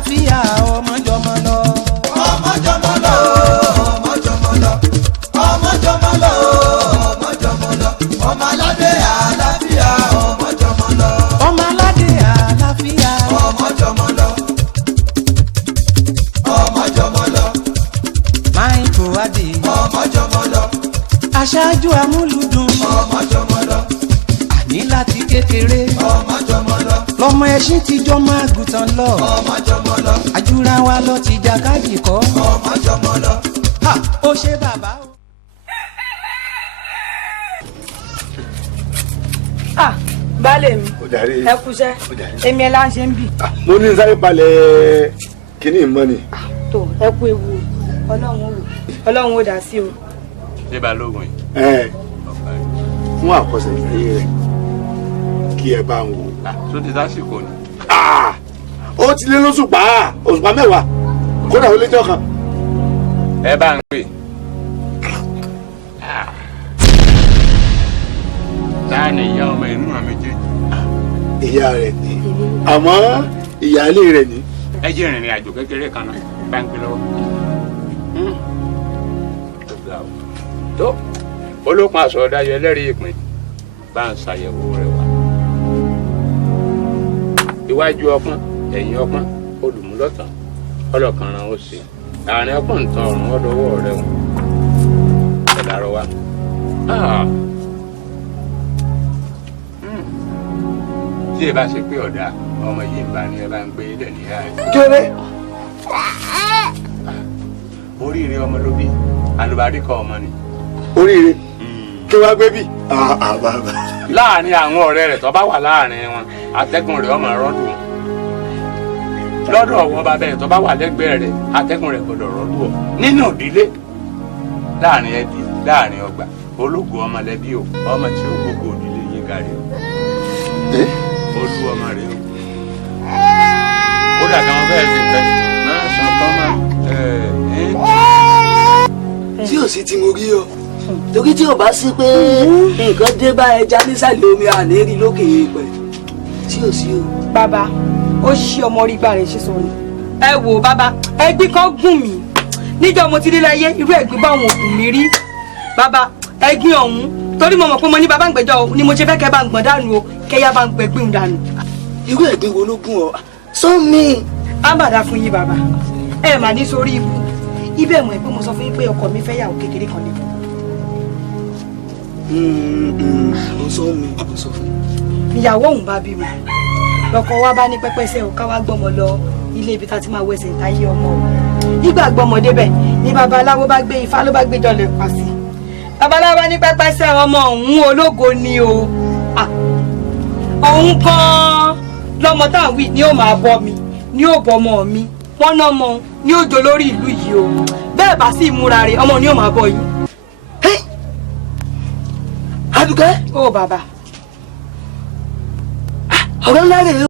àlàáfíà ọmọ jọmọ lọ. ọmọ jọmọ lọ ọmọ jọmọ lọ ọmọ jọmọ lọ ọmọ jọmọ lọ ọmọ aládé àlàáfíà ọmọ jọmọ lọ. ọmọ aládé àlàáfíà ọmọ jọmọ lọ ọmọ jọmọ lọ. Micho adé ọmọ jọmọ lọ aṣáájú amúlùdùn ọmọ jọmọ lọ. àní láti kékeré ọmọ jọmọ lọ lọmọ ẹṣin ti jọmọ àgùntàn lọ. ọmọ jọmọ lọ àjùra wa lọ ti jàkadì kọ́. ọmọ jọmọ lọ. ó ṣe bàbá o. Baálé mi ẹ kúṣẹ́ èmi ẹ là ń ṣe ń bì. mo ní sáré balẹ̀ kínní ìmọ̀ ni. tó ẹ kú ewu ọlọ́run ó dá sí o. ṣé balógun yìí. fún àkọsẹ̀ ìfẹ́yẹ rẹ̀ kí ẹ bá ń wò. tó ti dásìkò ni. ó ti lé lóṣùpá òṣùpá mẹ́wàá kódà ó lé jọ́ kan. ẹ bá ń pè. táà ní ìyá ọmọ inú àmì méjèèjì. ìyá rẹ̀ ni àmọ́ ìyáálé rẹ̀ ni. ẹ jẹ́ ìrìnrìn àjò kékeré kan náà bá ń gbé lọ́wọ́. tó olókun aṣọ ọ̀dáyọ ẹlẹ́rìí ìpín bá ń ṣàyẹ̀wò rẹ̀ wá. iwájú ọpọ́n ẹ̀yìn ọpọ́n olùmúlọ́tàn ọlọ́kanran ó ṣe àárín ọpọ́n ń tan ọ̀run ọdọwọ́ rẹ̀ wọn. ẹ̀dàrọ̀ wa. tí ẹ bá ṣe pé ọ̀dà ọmọ yìí ń bá ní ẹ bá ń gbé ilẹ̀ níyà rẹ̀. kéré. oríire ọmọ ló bí alùbáríkà ọmọ ni. oríire kí wàá gbé bí. láàárín àwọn ọ̀rẹ́ rẹ̀ tó bá wà láàárín wọn atẹ́gùn rẹ̀ ọmọ rọ́dùn wọn. lọ́dọ̀ ọ̀wọ́ bàbá ẹ̀ tó bá wà lẹ́gbẹ̀ẹ́ rẹ̀ atẹ́gùn rẹ̀ gbọ́dọ̀ rọ́dùn wọn. nínú ìdílé láàárín ẹbí láàárín ọgbà ológo ọmọlẹ́bí o ọmọ tí ó gbogbo ìdílé yín gárí o. olú ọmọ rẹ o. ó dàgbà wọn fẹ́ẹ́ ti pẹ́ máa sọ kọ́ máa. tí ò sí tí mo rí o torí tí ò bá sí pé nǹkan dé bá ẹja nísàlẹ̀ omi àlérí lókè èèpẹ̀ tí ò sí o. bàbá ó ṣí ọmọ orí gbà rẹ̀ ṣe sọ ni. ẹ wò bàbá ẹgbín kan gùn mí níjọ́ mo ti rí láyé irú ẹ̀gbín báwọn ògùn mi rí. bàbá ẹgbín ọ̀hún torí mo mọ̀ pé mo ní bàbá ń gbẹ́jọ́ ni mo ṣe fẹ́ kẹ́ bá ń gbọ̀n dànù o kẹ́yà bá ń gbẹ̀gbìn dànù. irú ẹ̀gbín wo ló gún ọ sọ́mi. á bàdá fún yín bàbá ẹ mà ní sórí ibú ibẹ̀ mọ̀ ẹ́ pé mo sọ fún yín pé ọkọ mi fẹ́ yàwó kékeré kan lé. mo sọ fún mi. ìyàwó òun bá bímọ lọkọ wa bá ní pẹ́pẹ́sẹ́ ò ká wá gbọ́mọ lọ ilé ibi tá a ti máa wẹsẹ̀ ìtayé ọmọ o nígbà gbọ́mọ débẹ̀ ní babaláwo bá gbé ifá ló bá gbé jọlẹ̀ pa sí babaláwo ní pẹ́pẹ́sẹ́ ọmọ òun ológo ni o òun kan lọmọ tá à ń wí ni ó máa bọ́ mi ni ó bọ́mọ mi wọ́n ná ọmọ ní òjò lórí ìlú yìí o bẹ́ẹ̀ bá sì múra rẹ̀ ọmọ ni ó máa bọ́ yín. Adùkẹ́. ó bàbá. ọ̀rọ̀ ńlá rèé.